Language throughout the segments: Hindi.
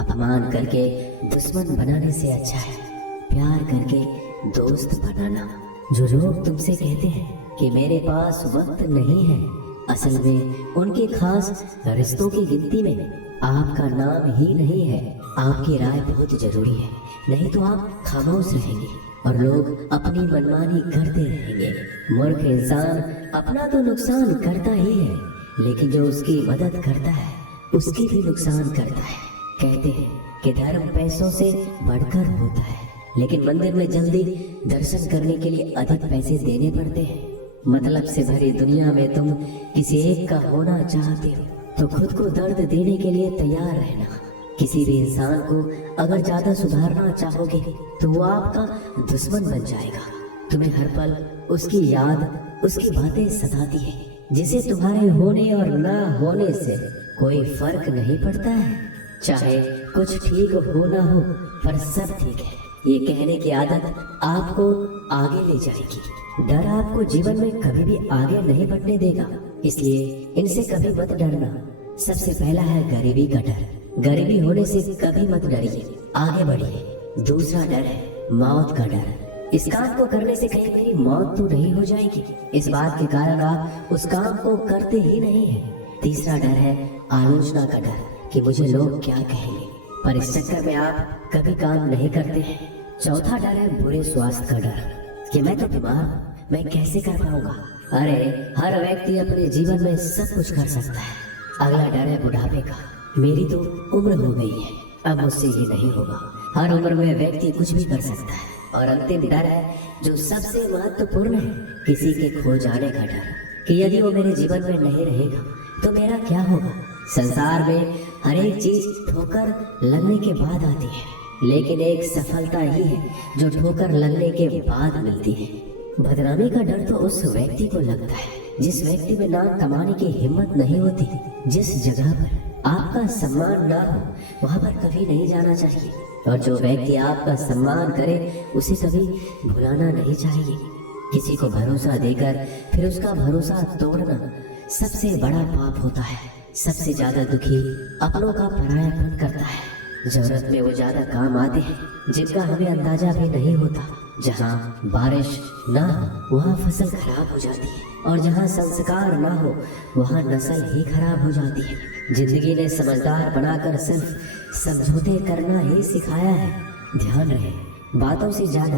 अपमान करके दुश्मन बनाने से अच्छा है प्यार करके दोस्त बनाना। जो लोग तुमसे कहते हैं कि मेरे पास वक्त नहीं है, असल में उनके खास रिश्तों की गिनती में आपका नाम ही नहीं है। आपकी राय बहुत जरूरी है, नहीं तो आप खामोश रहेंगे और लोग अपनी मनमानी करते रहेंगे। मूर्ख इंसान अपना तो नुकसान करता ही है, लेकिन जो उसकी मदद करता है उसकी भी नुकसान करता है। कहते हैं कि धर्म पैसों से बढ़कर होता है, लेकिन मंदिर में जल्दी दर्शन करने के लिए अधिक पैसे देने पड़ते हैं। मतलब से भरी दुनिया में तुम किसी एक का होना चाहते हो तो खुद को दर्द देने के लिए तैयार रहना। किसी भी इंसान को अगर ज्यादा सुधारना चाहोगे तो वो आपका दुश्मन बन जाएगा। तुम्हें हर पल उसकी याद, उसकी बातें सताती है, जिसे तुम्हारे होने और ना होने से कोई फर्क नहीं पड़ता है। चाहे कुछ ठीक हो ना हो, पर सब ठीक है ये कहने की आदत आपको आगे ले जाएगी। डर आपको जीवन में कभी भी आगे नहीं बढ़ने देगा, इसलिए इनसे कभी मत डरना। सबसे पहला है गरीबी का डर। गरीबी होने से कभी मत डरिए, आगे बढ़िए। दूसरा डर है मौत का डर। इस काम को करने से कहीं मेरी मौत तो नहीं हो जाएगी, इस बात के कारण आप उस काम को करते ही नहीं है। तीसरा डर है आलोचना का डर कि मुझे लोग क्या कहेंगे, पर इस चक्कर में आप कभी काम नहीं करते हैं। चौथा डर है बुरे स्वास्थ्य का डर कि मैं तो बीमार हूँ, मैं कैसे कर पाऊंगा। अरे हर व्यक्ति अपने जीवन में सब कुछ कर सकता है। अगला डर है बुढ़ापे का। मेरी तो उम्र हो गई है, अब मुझसे ये नहीं होगा। हर उम्र में व्यक्ति कुछ भी कर सकता है। और अंतिम डर है जो सबसे महत्वपूर्ण है, किसी के खो जाने का डर कि यदि वो मेरे जीवन में नहीं रहेगा तो मेरा क्या होगा। संसार में हर एक चीज ठोकर लगने के बाद आती है, लेकिन एक सफलता ही है जो ठोकर लगने के बाद मिलती है। बदनामी का डर तो उस व्यक्ति को लगता है जिस व्यक्ति में नाम कमाने की हिम्मत नहीं होती। जिस जगह पर आपका सम्मान ना हो वहां पर कभी नहीं जाना चाहिए, और जो व्यक्ति आपका सम्मान करे उसे कभी भुलाना नहीं चाहिए। किसी को भरोसा देकर फिर उसका भरोसा तोड़ना सबसे बड़ा पाप होता है। सबसे ज्यादा दुखी अपनों का परायापन करता है। जरूरत में वो ज्यादा काम आते हैं जिनका हमें अंदाजा भी नहीं होता। जहाँ बारिश ना हो वहाँ फसल खराब हो जाती है, और जहाँ संस्कार ना हो वहाँ नस्ल ही खराब हो जाती है। जिंदगी ने समझदार बनाकर सिर्फ समझौते करना ही सिखाया है। ध्यान रहे, बातों से ज्यादा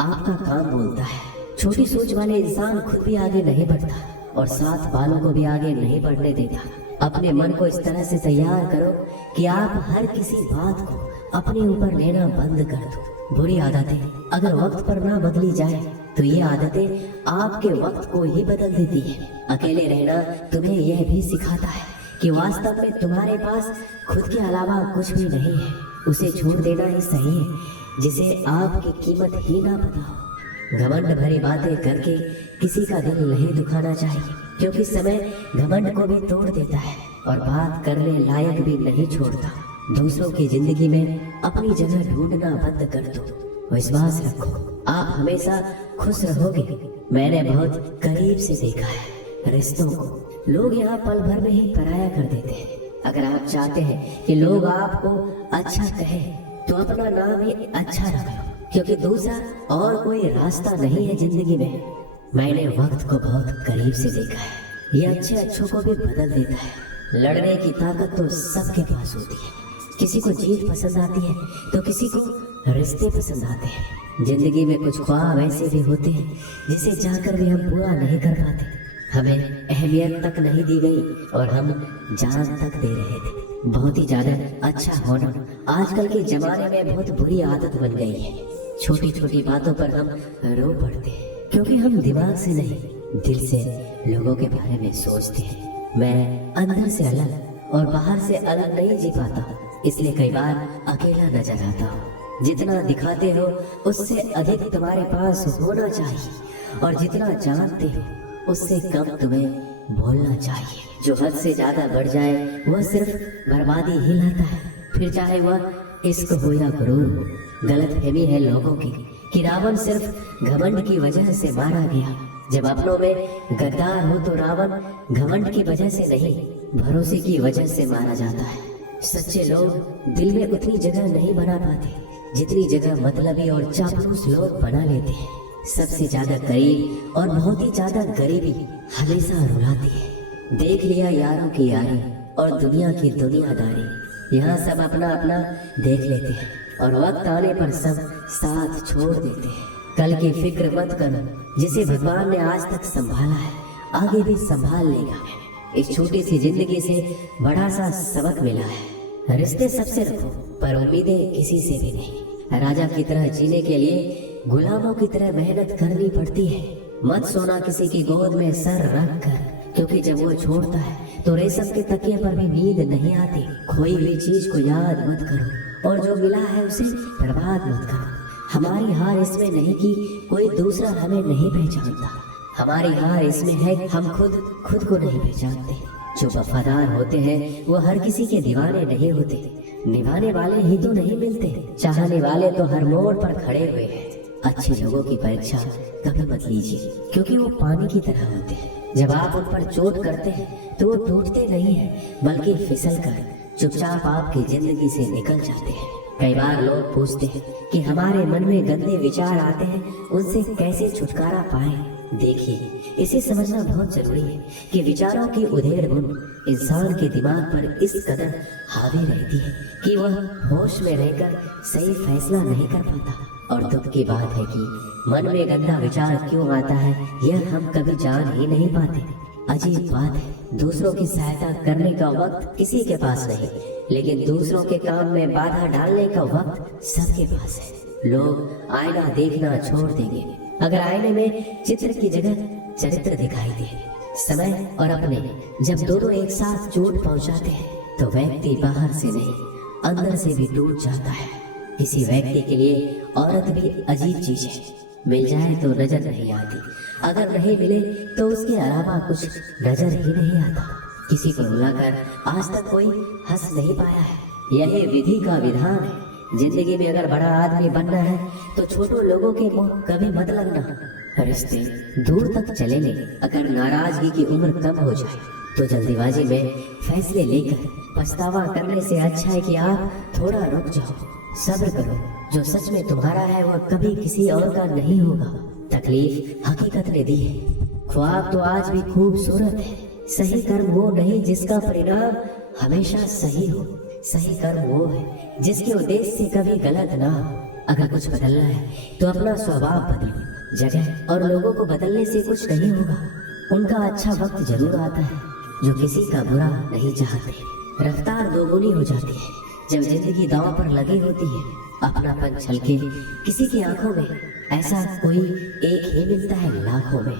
आपका काम बोलता है। छोटी सोच वाले इंसान खुद भी आगे नहीं बढ़ता और साथ वालों को भी आगे नहीं बढ़ने देता। अपने मन को इस तरह से तैयार करो कि आप हर किसी बात को अपने ऊपर लेना बंद कर दो। बुरी आदतें अगर वक्त पर ना बदली जाए तो ये आदतें आपके वक्त को ही बदल देती है। अकेले रहना तुम्हें यह भी सिखाता है कि वास्तव में तुम्हारे पास खुद के अलावा कुछ भी नहीं है। उसे छोड़ देना ही सही है जिसे आपकी कीमत ही ना पता हो। घमंड भरी बातें करके किसी का दिल नहीं दुखाना चाहिए, क्योंकि समय घमंड को भी तोड़ देता है और बात करने लायक भी नहीं छोड़ता। दूसरों की जिंदगी में अपनी जगह ढूंढना बंद कर दो। विश्वास रखो, आप हमेशा खुश रहोगे। मैंने बहुत करीब से देखा है रिश्तों को लोग यहाँ पल भर में ही पराया कर देते हैं। अगर आप चाहते हैं कि लोग आपको अच्छा कहें तो अपना नाम ही अच्छा रख लो, क्योंकि दूसरा और कोई रास्ता नहीं है जिंदगी में। मैंने वक्त को बहुत करीब से देखा है, ये अच्छे अच्छों को भी बदल देता है। लड़ने की ताकत तो सबके पास होती है। किसी को जीत पसंद आती है तो किसी को रिश्ते पसंद आते हैं। जिंदगी में कुछ ख्वाब ऐसे भी होते हैं जिसे चाहकर भी हम पूरा नहीं कर पाते। हमें अहमियत तक नहीं दी गई और हम जान तक दे रहे थे। बहुत ही ज्यादा अच्छा होना आजकल के जमाने में बहुत बुरी आदत बन गई है। छोटी छोटी बातों पर हम रो पड़ते हैं क्योंकि हम दिमाग से नहीं दिल से लोगों के बारे में सोचते हैं। मैं अंदर से अलग और बाहर से अलग नहीं जी पाता, इसलिए कई बार अकेला नजर आता हूँ। जितना दिखाते हो उससे अधिक तुम्हारे पास होना चाहिए, और जितना जानते हो उससे कम तुम्हें बोलना चाहिए। जो हद से ज्यादा बढ़ जाए वह सिर्फ बर्बादी ही लाता है। फिर चाहे वह इश्क हो या गुरूर हो। गलतफहमी है लोगों की कि रावण सिर्फ घमंड की वजह से मारा गया। जब अपनों में गद्दार हो तो रावण घमंड की वजह से नहीं, भरोसे की वजह से मारा जाता है। सच्चे लोग दिल में उतनी जगह नहीं बना पाते जितनी जगह मतलबी और चापलूस लोग बना लेते हैं। सबसे ज्यादा करीब और बहुत ही ज्यादा गरीबी हमेशा रुलाती है। देख लिया यारों की यारी और दुनिया की दुनियादारी, यहाँ सब अपना अपना देख लेते हैं और वक्त आने पर सब साथ छोड़ देते हैं। कल की फिक्र मत करो, जिसे भगवान ने आज तक संभाला है आगे भी संभाल लेगा। इस छोटी सी जिंदगी से बड़ा सा सबक मिला है। रिश्ते सबसे रखो पर उम्मीदें किसी से भी नहीं। राजा की तरह जीने के लिए गुलामों की तरह मेहनत करनी पड़ती है। मत सोना किसी की गोद में सर रख कर, क्योंकि जब वो छोड़ता है तो रेशम के तकिए पर भी नींद नहीं आती। खोई हुई चीज को याद मत करो और जो मिला है उसे बर्बाद मत करो। हमारी हार इसमें नहीं कि कोई दूसरा हमें नहीं पहचानता, हमारी हार इसमें है कि हम खुद को नहीं पहचानते। जो वफादार होते हैं वो हर किसी के दीवाने नहीं होते, निभाने वाले ही तो नहीं मिलते। चाहने वाले तो हर मोड़ पर खड़े हुए हैं। अच्छे लोगों की परीक्षा कभी मत लीजिए, क्योंकि वो पानी की तरह होते हैं। जब आप उन पर चोट करते हैं तो वो टूटते नहीं हैं, बल्कि फिसल कर चुपचाप आपकी जिंदगी से निकल जाते हैं। कई बार लोग पूछते हैं कि हमारे मन में गंदे विचार आते हैं, उनसे कैसे छुटकारा पाएं। देखिए, इसे समझना बहुत जरूरी है कि विचारों की उधेड़ बुन इंसान के दिमाग पर इस कदर हावी रहती है कि वह होश में रहकर सही फैसला नहीं कर पाता। और दुख की बात है कि मन में गंदा विचार क्यों आता है यह हम कभी जान ही नहीं पाते। अजीब बात है, दूसरों की सहायता करने का वक्त किसी के पास नहीं, लेकिन दूसरों के काम में बाधा डालने का वक्त सबके पास है। लोग आईना देखना छोड़ देंगे अगर आईने में चित्र की जगह चरित्र दिखाई दे। समय और अपने जब दोनों एक साथ चोट पहुंचाते हैं तो व्यक्ति बाहर से नहीं अंदर से भी टूट जाता है। किसी व्यक्ति के लिए औरत भी अजीब चीज है। मिल जाए तो नजर नहीं आती, अगर नहीं मिले तो उसके अलावा कुछ नजर ही नहीं आता। किसी को रुलाकर आज तक कोई हंस नहीं पाया है। यही विधि का विधान है। जिंदगी में अगर बड़ा आदमी बनना है तो छोटों लोगों के मुंह कभी मत लगना। रिश्ते दूर तक चलेंगे अगर नाराजगी की उम्र कम हो जाए तो जल्दीबाजी में फैसले लेकर पछतावा करने से अच्छा है कि आप थोड़ा रुक जाओ, सब्र करो। जो सच में तुम्हारा है वह कभी किसी और का नहीं होगा। तकलीफ हकीकत ने दी है, ख्वाब तो आज भी खूबसूरत है। सही कर्म वो नहीं जिसका परिणाम हमेशा सही हो, सही कर्म वो है जिसके उद्देश्य से कभी गलत ना हो। अगर कुछ बदलना है तो अपना स्वभाव बदलो। जगह और लोगों को बदलने से कुछ नहीं होगा। उनका अच्छा वक्त जरूर आता है जो किसी का बुरा नहीं चाहते। रफ्तार दोगुनी हो जाती है जब जिंदगी दांव पर लगी होती है। अपनापन छलके किसी की आंखों में ऐसा कोई एक ही मिलता है लाखों में।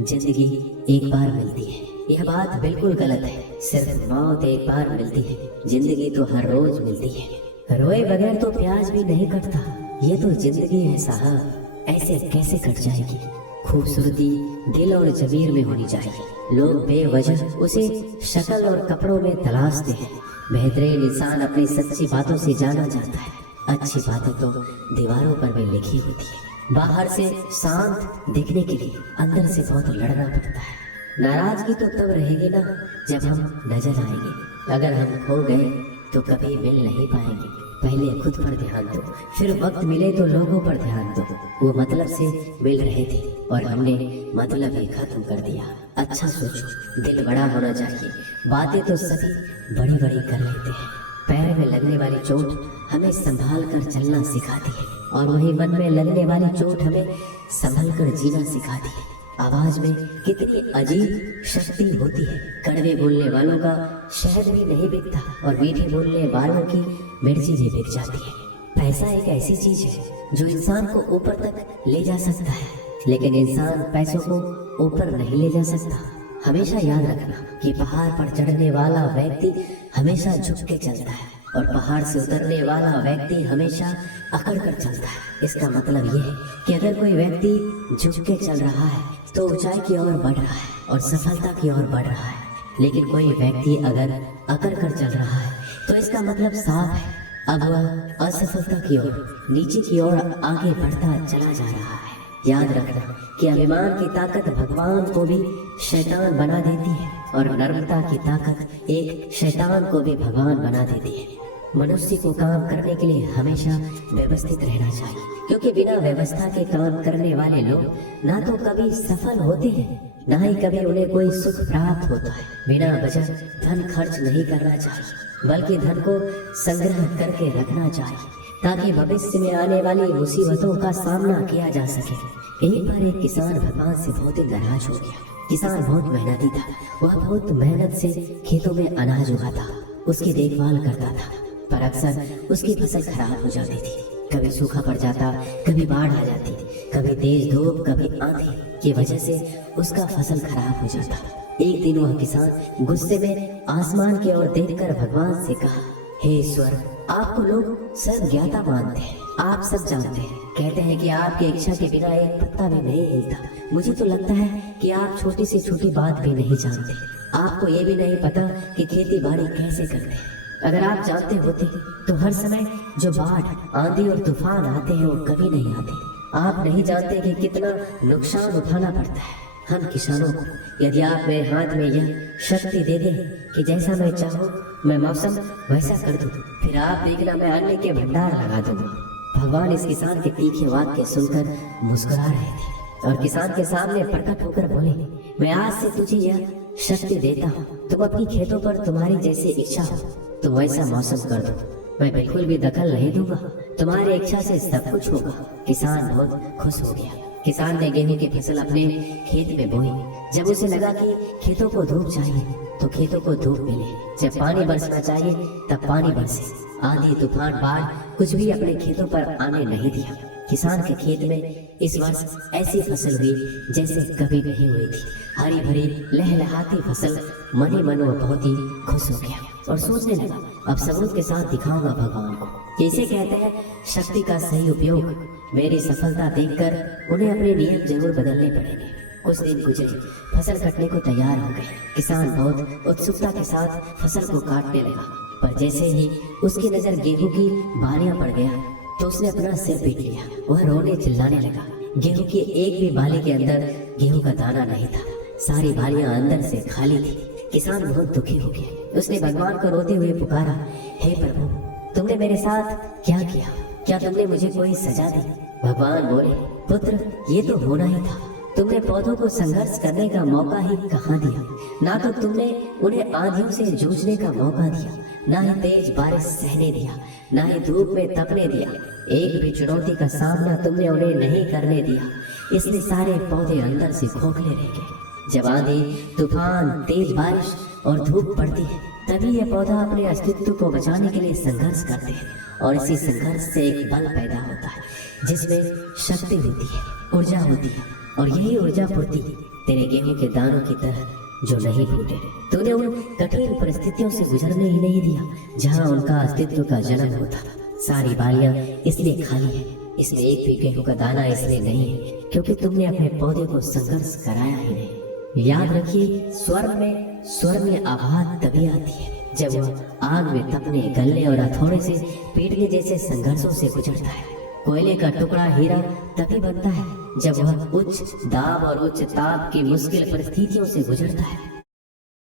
जिंदगी एक बार मिलती है, यह बात बिल्कुल गलत है। सिर्फ मौत एक बार मिलती है, जिंदगी तो हर रोज मिलती है। रोए बगैर तो प्याज भी नहीं कटता, ये तो जिंदगी है साहब, ऐसे कैसे कट जाएगी। खूबसूरती दिल और जमीर में होनी चाहिए। लोग बेवजह उसे शक्ल और कपड़ों में तलाशते हैं। बेहतरीन इंसान अपनी सच्ची बातों से जाना जाता है। अच्छी बातें तो दीवारों पर भी लिखी होती है। बाहर से शांत दिखने के लिए अंदर से बहुत लड़ना पड़ता है। नाराजगी तो तब रहेगी ना जब हम नजर आएंगे। अगर हम खो गए तो कभी मिल नहीं पाएंगे। पहले खुद पर ध्यान दो, फिर वक्त मिले तो लोगों पर ध्यान दो। वो मतलब से मिल रहे थे और हमने मतलब ही खत्म कर दिया। अच्छा सोचो, दिल बड़ा होना चाहिए। बातें तो सभी बड़ी बड़ी कर लेते हैं। पैर में लगने वाली चोट हमें संभाल कर चलना सिखाती है और वही मन में लगने वाली चोट हमें संभल कर जीना सिखाती है। आवाज में कितनी अजीब शक्ति होती है। कड़वे बोलने वालों का शहद भी नहीं बिकता और मीठे बोलने वालों की मिर्ची भी बिक जाती है। पैसा एक ऐसी चीज है जो इंसान को ऊपर तक ले जा सकता है, लेकिन इंसान पैसों को ऊपर नहीं ले जा सकता। हमेशा याद रखना कि पहाड़ पर चढ़ने वाला व्यक्ति हमेशा झुक के चलता है और पहाड़ से उतरने वाला व्यक्ति हमेशा अकड़ कर चलता है। इसका मतलब ये है कि अगर कोई व्यक्ति झुक के चल रहा है तो ऊंचाई की ओर बढ़ रहा है और सफलता की ओर बढ़ रहा है, लेकिन कोई व्यक्ति अगर अकड़ कर चल रहा है तो इसका मतलब साफ है, अब वह असफलता की ओर, नीचे की ओर आगे बढ़ता चला जा रहा है। याद रखना कि अभिमान की ताकत भगवान को भी शैतान बना देती है और नम्रता की ताकत एक शैतान को भी भगवान बना देती है। मनुष्य को काम करने के लिए हमेशा व्यवस्थित रहना चाहिए, क्योंकि बिना व्यवस्था के काम करने वाले लोग ना तो कभी सफल होते हैं, ना ही कभी उन्हें कोई सुख प्राप्त होता है। बिना वजह धन खर्च नहीं करना चाहिए, बल्कि धन को संग्रह करके रखना चाहिए ताकि भविष्य में आने वाली मुसीबतों का सामना किया जा सके। एक बार एक किसान भगवान से बहुत ही नाराज हो गया। किसान बहुत मेहनती था, वह बहुत मेहनत से खेतों में अनाज उगाता, उसकी देखभाल करता था, पर अक्सर उसकी फसल खराब हो जाती थी। कभी सूखा पड़ जाता, कभी बाढ़ आ जाती, कभी तेज धूप, कभी आंधी की वजह से उसका फसल खराब हो जाता। एक दिन वह किसान गुस्से में आसमान की ओर देखकर भगवान से कहा, हे ईश्वर, आपको लोग सर्व ज्ञाता मानते हैं, आप सब जानते हैं, कहते हैं कि आपकी इच्छा के बिना एक पत्ता भी नहीं हिलता। मुझे तो लगता है कि आप छोटी से छोटी बात भी नहीं जानते। आपको ये भी नहीं पता कि खेती बाड़ी कैसे करते हैं। अगर आप जानते होते तो हर समय जो बाढ़, आंधी और तूफान आते हैं वो कभी नहीं आते। आप नहीं जानते कि कितना नुकसान उठाना पड़ता है हम किसानों को। यदि आप मेरे हाथ में यह शक्ति दे दें कि जैसा मैं चाहूँ मैं मौसम वैसा कर दूँ, फिर आप देखना मैं अन्न के भंडार लगा दूंगा। भगवान इस किसान के तीखे वाक्य सुनकर मुस्कुरा रहे थे और किसान के सामने प्रकट होकर बोले, मैं आज से तुझे यह शक्ति देता हूँ, तुम अपनी खेतों पर तुम्हारी जैसी इच्छा हो तुम वैसा मौसम कर दो, मैं बिल्कुल भी दखल नहीं दूंगा, तुम्हारी इच्छा से सब कुछ होगा। किसान बहुत खुश हो गया। किसान ने गेहूं की फसल अपने खेत में बोई। जब उसे लगा कि खेतों को धूप चाहिए तो खेतों को धूप मिले, जब पानी बरसना चाहिए तब पानी बरसे। आंधी, तूफान, बाढ़ कुछ भी अपने खेतों पर आने नहीं दिया। किसान के खेत में इस वर्ष ऐसी फसल हुई जैसे कभी नहीं हुई थी। हरी भरी लहलहाती फसल। मन ही मन वो बहुत ही खुश हो गया और सोचने लगा, अब सबूत के साथ दिखाऊंगा भगवान को। इसे कहते हैं शक्ति का सही उपयोग। मेरी सफलता देखकर उन्हें अपने नियम जरूर बदलने पड़ेंगे। कुछ दिन गुजरे, फसल कटने को तैयार हो गई। किसान बहुत उत्सुकता के साथ फसल को काटने लगा, पर जैसे ही उसकी नजर गेहूं की बालियां पड़ गया तो उसने अपना सिर पीट लिया। वह रोने चिल्लाने लगा। गेहूं की एक भी बाली के अंदर गेहूं का दाना नहीं था, सारी बालियां अंदर से खाली थी। किसान बहुत दुखी हो गया। उसने भगवान को रोते हुए पुकारा, हे प्रभु, तुमने मेरे साथ क्या किया? क्या तुमने मुझे कोई सजा दी? भगवान बोले, पुत्र, ये तो होना ही था। तुमने पौधों को संघर्ष करने का मौका ही कहाँ दिया? ना तो तुमने उन्हें आंधियों से जूझने का मौका दिया, ना ही तेज बारिश सहने दिया, ना ही धूप में तपने दिया। एक भी चुनौती का सामना तुमने उन्हें नहीं करने दिया, इसलिए सारे पौधे अंदर से खोखले रह गए। जब आंधी, तूफान, तेज बारिश और धूप पड़ती है तभी यह पौधा अपने अस्तित्व को बचाने के लिए संघर्ष करते हैं और इसी संघर्ष से एक बल पैदा होता है जिसमें शक्ति होती है, ऊर्जा होती है, और यही ऊर्जा पूर्ति तेरे गेहूं के दानों की तरह जो नहीं फूटे। तूने उन कठिन परिस्थितियों से गुजरने ही नहीं दिया जहां उनका अस्तित्व का जन्म होता। सारी बालियां इसलिए खाली है, इसमें एक भी गेहूं का दाना इसलिए नहीं है क्योंकि तुमने अपने पौधे को संघर्ष कराया ही नहीं। याद रखिए, स्वर्ग में आभात तभी आती है जब वह आग में तपने, गलने और हथौड़े से पीटने जैसे संघर्षों से गुजरता है। कोयले का टुकड़ा हीरा तभी बनता है जब वह उच्च दाब और उच्च ताप की मुश्किल परिस्थितियों से गुजरता है।